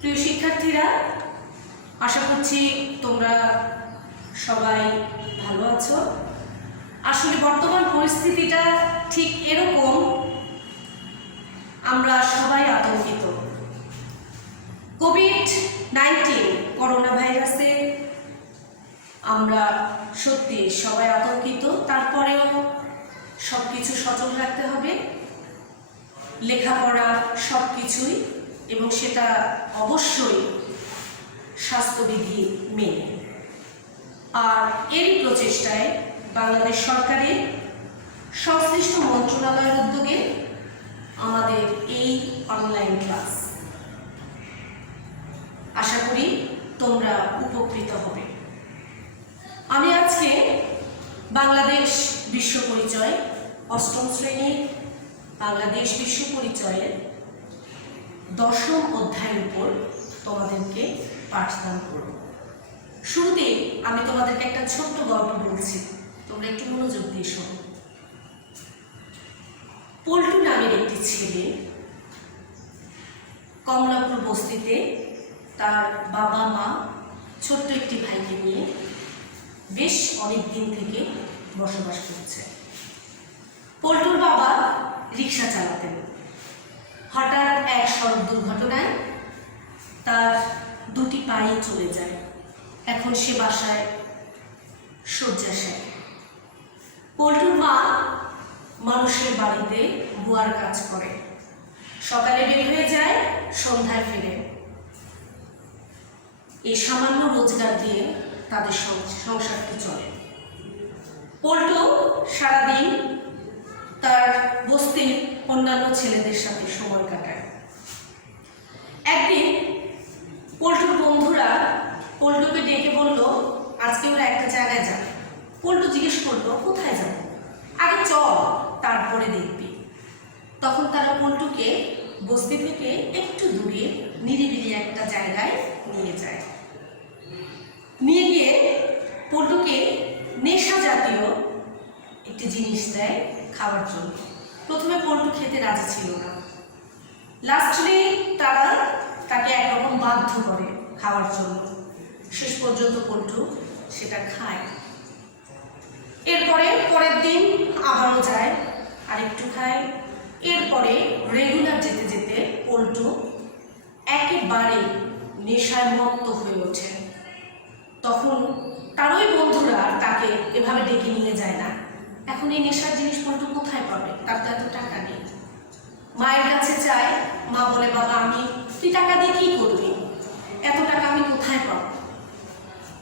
প্রিয় শিক্ষার্থীরা, আশা করছি তোমরা সবাই ভালো আছো। আসলে বর্তমান পরিস্থিতিটা ঠিক এরকম, আমরা সবাই আতঙ্কিত। কোভিড-19 করোনা ভাইরাসে আমরা সত্যি সবাই আতঙ্কিত। তারপরেও সব কিছু সচল রাখতে হবে, লেখাপড়া সব কিছুই, এবং সেটা অবশ্যই স্বাস্থ্যবিধি মেনে। আর এরই প্রচেষ্টায় বাংলাদেশ সরকারের সংশ্লিষ্ট মন্ত্রণালয়ের উদ্যোগে আমাদের এই অনলাইন ক্লাস। আশা করি তোমরা উপকৃত হবে। আমি আজকে বাংলাদেশ বিশ্ব পরিচয় অষ্টম শ্রেণীর বাংলাদেশ বিশ্ব পরিচয়ের 10ম অধ্যায়ের উপর তোমাদেরকে পাঠদান করব। শুরুতে আমি তোমাদেরকে একটা ছোট্ট গল্প বলছি, তোমরা একটু মনোযোগ দিয়ে শোনো। পল্টু নামের একটি ছেলে কমলাপুর বস্তিতে তার বাবা মা ছোট্ট একটি ভাইকে নিয়ে বেশ অনেক দিন থেকে বসবাস করছে। পল্টুর বাবা রিক্সা চালাতেন। হঠাৎ এক সড়ক দুর্ঘটনায় তার দুটি পায়ে চলে যায়। এখন সে বাসায় শয্যাশায়ী। পল্টুর মা মানুষের বাড়িতে বুয়ার কাজ করে। সকালে বের হয়ে যায়, সন্ধ্যায় ফিরে। এই সামান্য রোজগার দিয়ে তাদের সংসারটি চলে। পল্টু সারাদিন তার বস্তির অন্যান্য ছেলেদের সাথে সময় কাটায়। একদিন পল্টুর বন্ধুরা পল্টুকে ডেকে বলল, আজকে ওরা একটা জায়গায় যাবে। পল্টু জিজ্ঞেস করলো, কোথায় যাব? আগে চল, তারপরে দেখবি। তখন তারা পল্টুকে বস্তি থেকে একটু দূরে নিরিবিলি একটা জায়গায় নিয়ে যায়। নিয়ে গিয়ে পল্টুকে নেশা জাতীয় একটি জিনিস দেয় খাওয়ার জন্য। প্রথমে পল্টু খেতে রাজি ছিল না। লাস্টলি তারা তাকে একরকম বাধ্য করে খাওয়ার জন্য। শেষ পর্যন্ত পল্টু সেটা খায়। এরপরে পরের দিন আবারও যায়, আর একটু খায়। এরপরে রেগুলার যেতে যেতে পল্টু একেবারে নেশায় মত্ত হয়ে ওঠে। তখন তার ওই বন্ধুরা তাকে এভাবে ডেকে নিয়ে যায় না। এখন এই নেশার জিনিস পল্টু কোথায় পাবে? তার তো এত টাকা নেই। মায়ের কাছে চায়, মা বলে, বাবা তুই টাকা দিয়ে কি করবি? এত টাকা আমি কোথায় পাবো?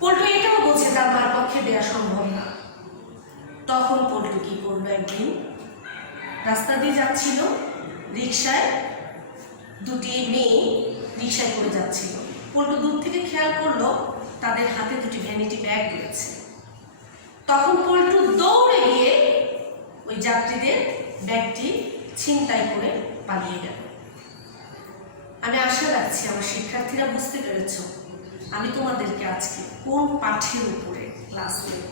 পল্টু এটাও বলছে তার মার পক্ষে দেওয়া সম্ভব না। তখন পল্টু কি করলো, একদিন রাস্তা দিয়ে যাচ্ছিল, রিক্সায় দুটি মেয়ে রিক্সায় করে যাচ্ছিল। পল্টু দূর থেকে খেয়াল করলো তাদের হাতে দুটি ভ্যানিটি ব্যাগ রয়েছে। তখন পল্টু দৌড়ে গিয়ে ওই যাত্রীদের ব্যাগটি ছিনতাই করে পালিয়ে গেল। আমি আশা রাখছি আমার শিক্ষার্থীরা বুঝতে পেরেছ আমি তোমাদেরকে আজকে কোন পাঠের উপরে ক্লাস দেব।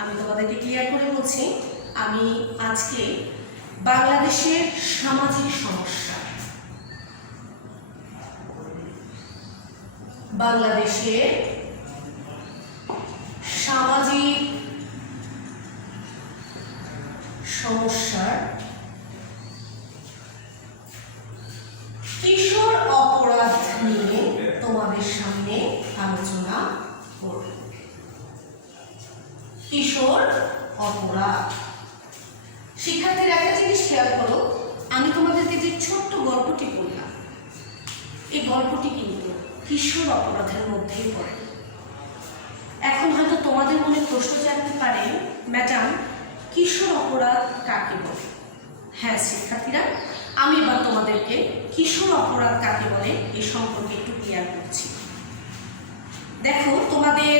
আমি তোমাদেরকে ক্লিয়ার করে বলছি, আমি আজকে বাংলাদেশের সামাজিক সমস্যা, বাংলাদেশের সামাজিক সমস্যার কিশোর অপরাধ নিয়ে তোমাদের সামনে আলোচনা করব। কিশোর অপরাধ। শিক্ষার্থীরা একটা জিনিস খেয়াল করো, আমি তোমাদেরকে যে ছোট্ট গল্পটি বললাম, এই গল্পটি কিন্তু কিশোর অপরাধের মধ্যেই পড়ে। এখন হয়তো তোমাদের মনে প্রশ্ন জাগতে পারে, ম্যাডাম কিশোর অপরাধ কাকে বলে? হ্যাঁ শিক্ষার্থীরা, আমি এবার তোমাদেরকে কিশোর অপরাধ কাকে বলে এই সম্পর্কে একটু ক্লিয়ার করছি। দেখো, তোমাদের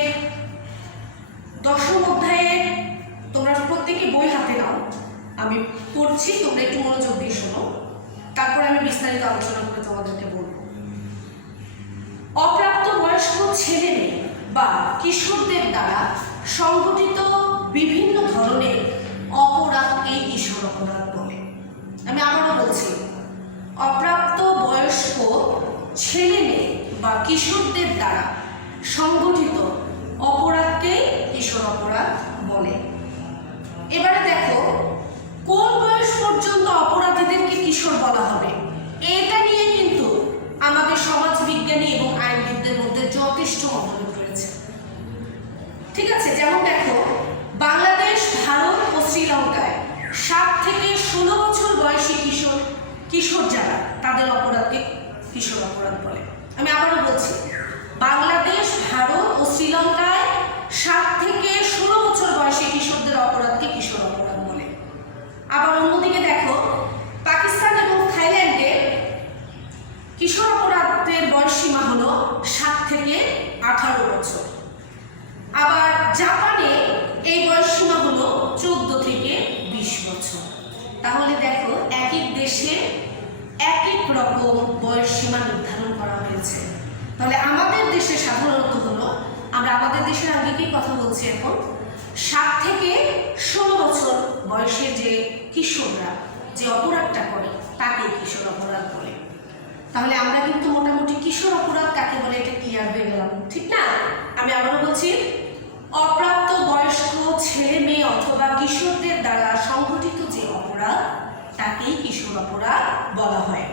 10ম অধ্যায়ে তোমরা প্রত্যেকে বই হাতে নাও, আমি পড়ছি, তোমরা একটু মনোযোগ দিয়ে শোনো, তারপর আমি বিস্তারিত আলোচনা করে তোমাদেরকে বলবো। অপ্রাপ্ত বয়স্ক ছেলে মেয়ে বা কিশোরদের দ্বারা সংঘটিত বিভিন্ন ধরনের অপরাধকে কিশোর অপরাধ বলে। আমি আবারও বলছি, অপ্রাপ্ত বয়স্ক ছেলে কিশোরদের দ্বারা সংগঠিত অপরাধকেই কিশোর অপরাধ বলে। এবারে দেখো, কোন বয়স পর্যন্ত অপরাধীদেরকে কিশোর বলা হবে, এটা নিয়ে কিন্তু আমাদের সমাজ বিজ্ঞানী এবং আইনবিদদের মধ্যে যথেষ্ট মতভেদ রয়েছে। ঠিক আছে, যেমন দেখো, বাংলাদেশ, ভারত ও শ্রীলঙ্কায় 7 থেকে 16 বছর বয়সী কিশোর যারা, তাদের অপরাধকে কিশোর অপরাধ বলে। আমি আবারও বলছি, বাংলাদেশ, ভারত ও শ্রীলঙ্কায় 7 থেকে 16 বছর বয়সী কিশোরদের অপরাধকে কিশোর অপরাধ বলে। আবার অন্যদিকে দেখো, পাকিস্তান এবং থাইল্যান্ডে কিশোর অপরাধের বয়সসীমা হলো 7 থেকে 18 বছর। আবার জাপানে এই বয়সসীমা হলো 14 থেকে 20 বছর। তাহলে দেখো, এক এক দেশে এক এক রকম বয়সসীমা নির্ধারণ করা হয়েছে। তাহলে আমাদের দেশে সাধারণত হলো, আমরা আমাদের দেশের আঙ্গিকেই কথা বলছি এখন, 7 থেকে 16 বছর বয়সে যে কিশোররা যে অপরাধটা করে তাকে কিশোর অপরাধ বলে। তাহলে আমরা কিন্তু মোটামুটি কিশোর অপরাধ কাকে বলে এটা ক্লিয়ার হয়ে গেলাম, ঠিক না? আমি আবারও বলছি, অপ্রাপ্ত বয়স্ক ছেলে মেয়ে অথবা কিশোরদের দ্বারা সংঘটিত যে অপরাধ তাকেই কিশোর অপরাধ বলা হয়।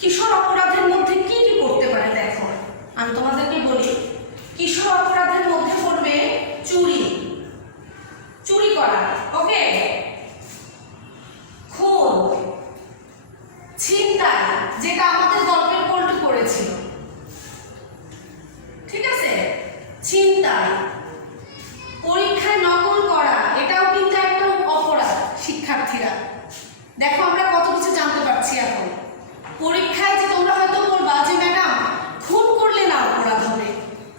কিশোর অপরাধের মধ্যে কি কি করতে পারে দেখো, আমি তোমাদেরকে বলি। কিশোর অপরাধের মধ্যে পড়বে চুরি করা, ওকে, খুন, ছিনতাই, যেটা আমাদের গল্পের পল্টু করেছিল, ঠিক আছে, ছিনতাই, পরীক্ষায় নকল করা, এটাও কিন্তু একটা অপরাধ। শিক্ষার্থীরা দেখো, আমরা কত কিছু জানতে পারছি এখন। পরীক্ষায় যে তোমরা হয়তো বলবা যে ম্যাডাম, খুন করলে না অপরাধ হবে,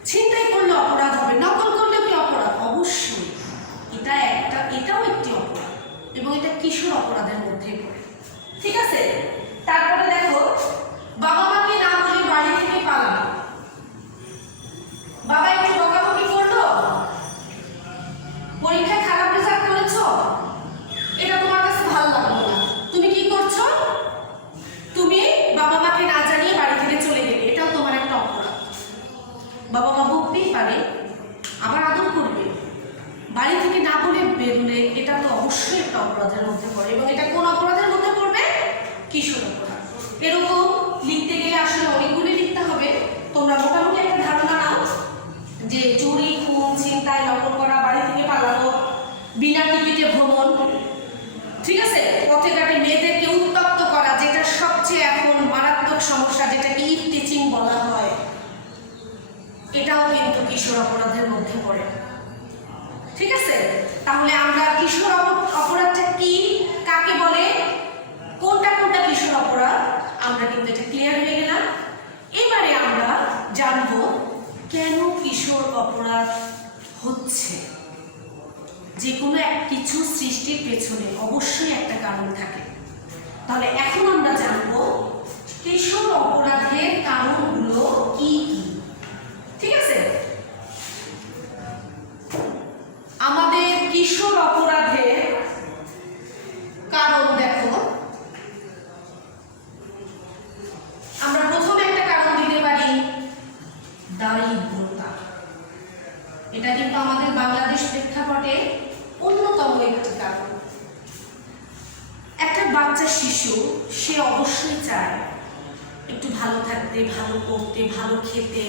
ছিনতাই করলে অপরাধ হবে, নকল করলে কি অপরাধ? অবশ্যই এটাও একটি অপরাধ এবং এটা কিশোর অপরাধের মধ্যে পড়ে, ঠিক আছে। তারপরে দেখো, বাবা মাকে না বলে বাড়ি থেকে পালানো। বাবা একটু বকাবকি করলো, পরীক্ষায় খারাপ রেজাল্ট করেছো, এটা তোমার কাছে ভালো লাগলো না, তুমি কি করছো? তুমি বাবা মাকে না জানিয়ে বাড়ি থেকে চলে গেলে, এটাও তোমার একটা অপরাধ। বাবা মা বকতেই পারে, আবার আদর করবে, বাড়ি থেকে না বলে বেরোলে এটা তো অবশ্যই একটা অপরাধের মধ্যে পড়ে। এবং এটা কোন অপরাধের মধ্যে পড়বে? কিশোর অপরাধ। এরকম লিখতে গেলে আসলে অনেকগুলি লিখতে হবে, তোমরা মোটামুটি একটা ধারণা নাও যে চুরি, খুন, ছিনতাই, নকল করা, বাড়ি থেকে পালানো, বিনা টিকিটে ভ্রমণ, ঠিক আছে, পথে ঘাটে মেয়েদেরকে উত্তপ্ত করা, যেটা সবচেয়ে এখন মারাত্মক সমস্যা, যেটাকে ইভ টিচিং বলা হয়, এটাও কিন্তু কিশোর অপরাধের মধ্যে পড়ে, ঠিক আছে। তাহলে আমরা কিশোর অপরাধটা কি, কাকে বলে, কোনটা কোনটা কিশোর অপরাধ, আমরা কিন্তু এটা ক্লিয়ার হয়ে গেলাম। এবারে আমরা জানবো কেন কিশোর অপরাধ হচ্ছে। যে কোনো কিছু সৃষ্টির পেছনে অবশ্যই একটা কারণ থাকে। তাহলে এখন আমরা জানবো কিশোর অপরাধের কারণগুলো কি কি, ঠিক আছে। আমাদের কিশোর অপরাধের কারণ দেখো, আমরা প্রথমে একটা কারণ দিতে পারি দারিদ্রতা। এটা কিন্তু আমাদের বাংলাদেশ প্রেক্ষাপটে অন্যতম একটি কারণ। একটা বাচ্চা শিশু, সে অবশ্যই চায় একটু ভালো থাকতে, ভালো পড়তে, ভালো খেতে,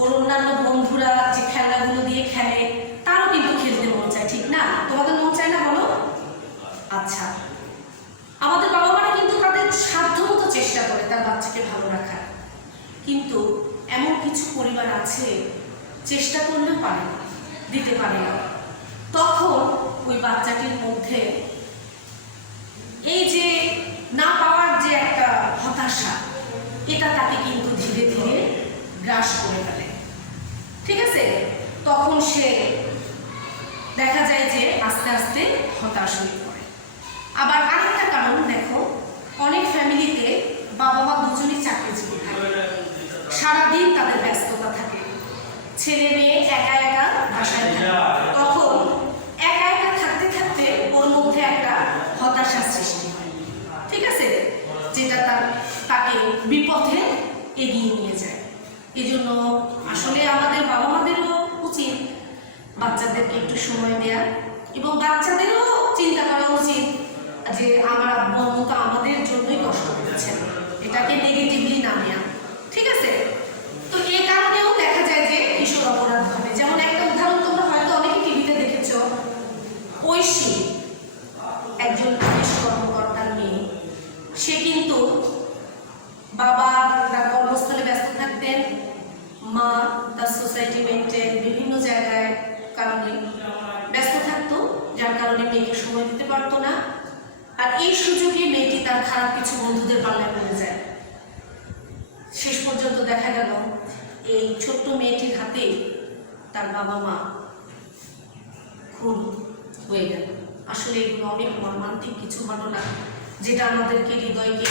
ওর অন্যান্য বন্ধুরা যে খেলাগুলো দিয়ে খেলে তারও কিন্তু খেলতে মন চায়, ঠিক না? তোমাদের মন চায় না বলো? আচ্ছা, আমাদের বাবা মারা কিন্তু তাদের সাধ্যমতো চেষ্টা করে তার বাচ্চাকে ভালো রাখার, কিন্তু এমন কিছু পরিবার আছে চেষ্টা করলেও পারে না, দিতে পারে না। তখন ওই বাচ্চাটির মধ্যে এই যে না পাওয়ার যে একটা হতাশা, এটা তাকে কিন্তু ধীরে ধীরে গ্রাস করে ফেলে, ঠিক আছে। তখন সে দেখা যায় যে আস্তে আস্তে হতাশ হয়ে পড়ে। আবার আরেকটা কারণ দেখো, অনেক ফ্যামিলিতে বাবা মা দুজনেই চাকরিজীবী থাকে, সারাদিন তাদের ব্যস্ততা থাকে, ছেলে মেয়ে একা একা বাসায় থাকে, তখন একা একা থাকতে থাকতে ওর মধ্যে একটা হতাশার সৃষ্টি হয়, ঠিক আছে, যেটা তাকে বিপথে এগিয়ে নিয়ে যায়। এজন্য আসলে আমাদের বাবা মাদেরও উচিত বাচ্চাদেরকে একটু সময় দেওয়া, এবং বাচ্চাদেরও চিন্তা করা উচিত যে আমার আব্বু আম্মু তো আমাদের জন্যই কষ্ট করছেন, এটাকে নেগেটিভলি না নেওয়া। ঠিক আছে? তো এই কারণেও দেখা যায় যে কিশোর অপরাধ ঘটে। যেমন একটা উদাহরণ তোমরা হয়তো অনেকে টিভিতে দেখেছো, ঐশী একজন পুলিশ কর্মকর্তার মেয়ে। সে কিন্তু বাবা তার কর্মস্থলে ব্যস্ত থাকতেন, মা তার সোসাইটি মেন্টেন বিভিন্ন জায়গায় কারণে ব্যস্ত থাকতো, যার কারণে মেয়েকে সময় দিতে পারতো না। আর এই সুযোগে মেয়েটি তার খারাপ কিছু বন্ধুদের পাল্লায় পড়ে যায়। শেষ পর্যন্ত দেখা গেল এই ছোট্ট মেয়েটির হাতে তার বাবা মা খুন হয়ে গেল। আসলে এগুলো অনেক মর্মান্তিক কিছু ঘটনা, যেটা আমাদেরকে হৃদয়কে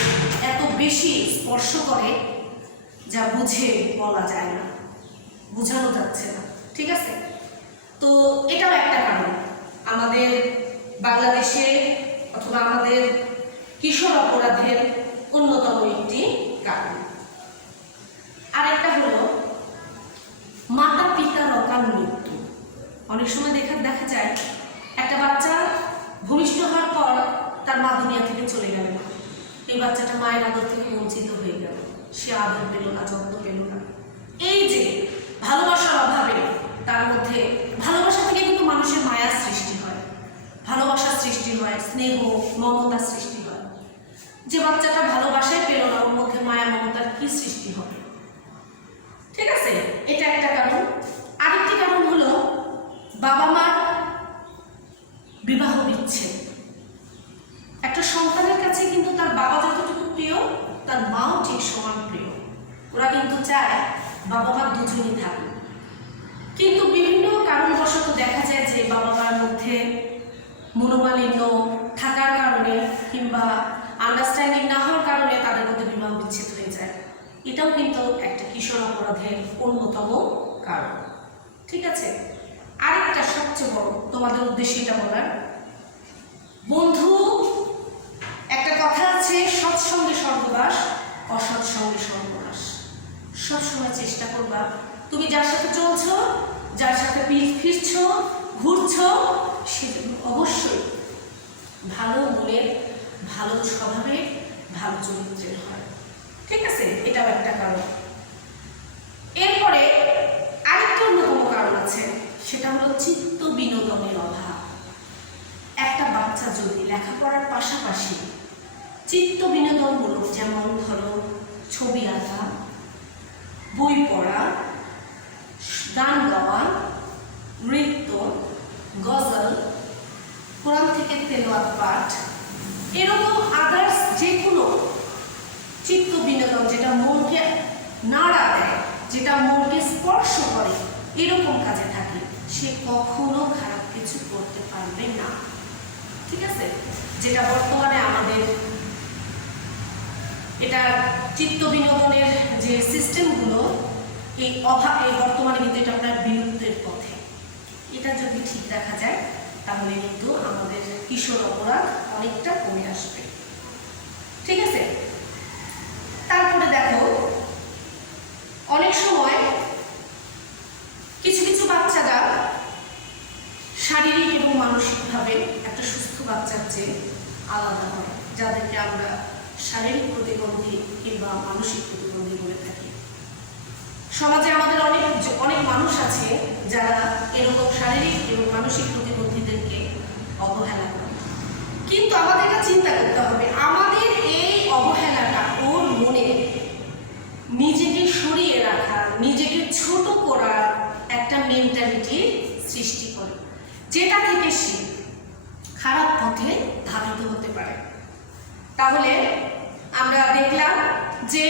এত বেশি স্পর্শ করে যা বুঝে বলা যায় না, বোঝানো যাচ্ছে না। ঠিক আছে? তো এটাও একটা কারণ আমাদের বাংলাদেশে অথবা আমাদের কিশোর অপরাধের অন্যতম একটি কারণ। আরেকটা হলো মাতা পিতার অকাল মৃত্যু। অনেক সময় দেখা যায় একটা বাচ্চা ভূমিষ্ঠ হওয়ার পর তার মা দুনিয়া থেকে চলে গেল, এই বাচ্চাটা মায়ের আদর থেকে বঞ্চিত হয়ে গেল, সে আদর পেল না, যত্ন পেল না। এই যে ভালোবাসার অভাবে, তার মধ্যে ভালোবাসা থেকে কিন্তু মানুষের মায়ার সৃষ্টি হয়, ভালোবাসার সৃষ্টি হয়, স্নেহ মমতার সৃষ্টি হয়। যে বাচ্চাটা ভালোবাসায় পেল না, ওর মধ্যে মায়া মমতার কি সৃষ্টি হবে? ঠিক আছে? এটা একটা কারণ। আরেকটি কারণ হলো বাবা মার বিবাহ বিচ্ছেদ। একটা সন্তানের কাছে কিন্তু তার বাবা যতটুকু প্রিয়, তার মাও ঠিক সমান প্রিয়। ওরা কিন্তু চায় বাবা মা দুজনই থাকুক, কিন্তু বিভিন্ন কারণবশত দেখা যায় যে বাবা মার মধ্যে মনোমালিন্য থাকার কারণে কিংবা আন্ডারস্ট্যান্ডিং না হওয়ার কারণে তাদের মধ্যে বিবাহ বিচ্ছেদ হয়ে যায়। এটাও কিন্তু একটা কিশোর অপরাধের অন্যতম কারণ। ঠিক আছে? আরেকটা সবচেয়ে বড় তোমাদের উদ্দেশ্যে এটা বলার, বন্ধু একটা কথা আছে, সৎসঙ্গে স্বর্গবাস, অসৎ সঙ্গে সর্বনাশ। সবসময় চেষ্টা করবা তুমি যার সাথে চলছো, যার সাথে ফিরছো, ঘুরছো, সে অবশ্যই ভালো মনের, ভালো স্বভাবের, ভালো চরিত্রের হয়। ঠিক আছে? এটাও একটা কারণ। এরপরে আরেকটা অন্যতম কারণ আছে, সেটা হলো চিত্ত বিনোদনের অভাব। একটা বাচ্চা যদি লেখাপড়ার পাশাপাশি চিত্ত বিনোদনমূলক, যেমন ধরো ছবি আঁকা, বই পড়া, গান গাওয়া, নৃত্য, গজল, কোরআন থেকে তেলাওয়াত পাঠ, এরকম আদার্স যে কোনো চিত্ত বিনোদন যেটা মনকে নাড়া দেয়, যেটা মনকে স্পর্শ করে, এরকম কাজে থাকে, সে কখনো খারাপ কিছু করতে পারবে না। ঠিক আছে? যেটা বর্তমানে আমাদের এটা চিত্ত বিনোদনের যে সিস্টেমগুলো, এই বর্তমানে কিন্তু এটা আপনার বিলুপ্তের পথে। এটা যদি ঠিক রাখা যায় তাহলে কিন্তু আমাদের কিশোর অপরাধ অনেকটা কমে আসবে। ঠিক আছে? তারপরে দেখো, অনেক সময় কিছু কিছু বাচ্চারা শারীরিক এবং মানসিকভাবে একটা সুস্থ বাচ্চার চেয়ে আলাদা হয়, যাদেরকে আমরা শারীরিক প্রতিবন্ধী কিংবা মানসিক প্রতিবন্ধী বলে থাকি। সমাজে আমাদের অনেক মানুষ আছে যারা এরকম শারীরিক এবং মানসিক প্রতিবন্ধীদেরকে অবহেলা করে। কিন্তু আমাদের এটা চিন্তা করতে হবে, আমাদের এই অবহেলাটা ওর মনে নিজেকে সরিয়ে রাখা, নিজেকে ছোট করার একটা মেন্টালিটির সৃষ্টি করে, যেটা থেকে সে খারাপ পথে ধাবিত হতে পারে। তাহলে আমরা দেখলাম যে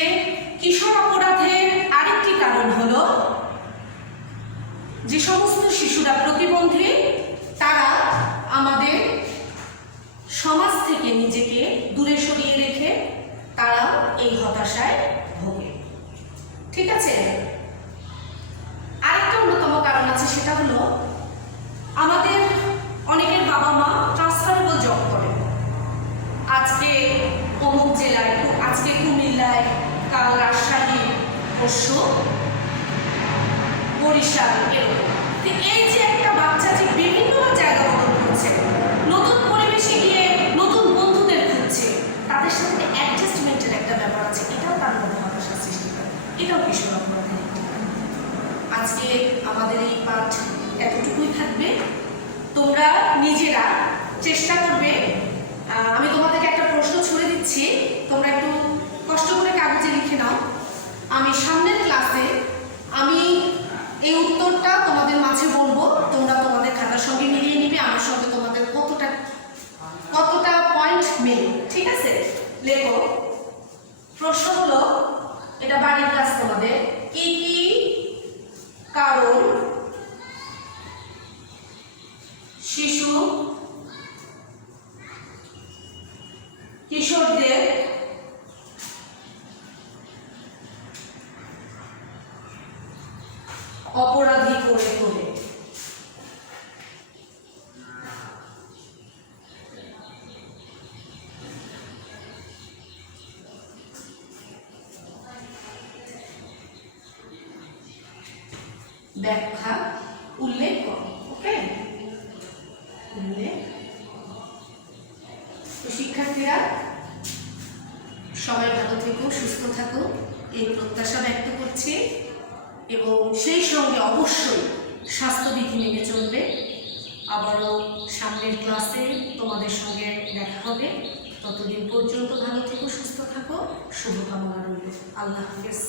কিশোর অপরাধের আরেকটি কারণ হলো যে সমস্ত শিশুরা প্রতিবন্ধী, তারা আমাদের সমাজ থেকে নিজেকে দূরে সরিয়ে রেখে তারাও এই হতাশায় ভোগে। ঠিক আছে? আরেকটা অন্যতম কারণ আছে, সেটা হলো আমাদের অনেকের বাবা মা ট্রান্সফারেবল জব করে। আজকে অমুক জেলায়, আজকে কুমিল্লায়, কাল রাজশাহী, পশু, বরিশাল, এরকম। তো এই যে একটা বাচ্চা যে বিভিন্ন জায়গা বদল করছে, নতুন পরিবেশে গিয়ে নতুন বন্ধুদের খুঁজছে, তাদের সাথে অ্যাডজাস্টমেন্টের একটা ব্যাপার আছে, এটাও তার মধ্যে হতাশা সৃষ্টি করে, এটাও কিশোর অপরাধের একটি কারণ। আজকে আমাদের এই পাঠ এতটুকুই থাকবে। তোমরা নিজেরা চেষ্টা করবে, আমি তোমাদেরকে একটা প্রশ্ন ছুড়ে দিচ্ছি, তোমরা একটু কষ্ট করে কাগজে লিখে নাও। আমি সামনের ক্লাসে আমি এই উত্তরটা তোমাদের মাঝে বলবো, তোমরা তোমাদের খাতার সঙ্গে মিলিয়ে নিবে আমার সঙ্গে তোমাদের কতটা পয়েন্ট মেলে, ঠিক আছে? লেখো। প্রশ্ন হলো, এটা বাড়ির কাজ তোমাদের, কি কি কারণ শিশু কিশোরদের অপরাধী করে তোলে? ব্যাখ্যা উল্লেখ করো। ওকে, উল্লেখ। তো শিক্ষার্থীরা সবাই ভালো থেকো, সুস্থ থাকো, এই প্রত্যাশা ব্যক্ত করছি, এবং সেই সঙ্গে অবশ্যই স্বাস্থ্যবিধি মেনে চলবে। আবারও সামনের ক্লাসে তোমাদের সঙ্গে দেখা হবে। ততদিন পর্যন্ত ভালো থেকো, সুস্থ থাকো, শুভকামনা রইল। আল্লাহ হাফেজ।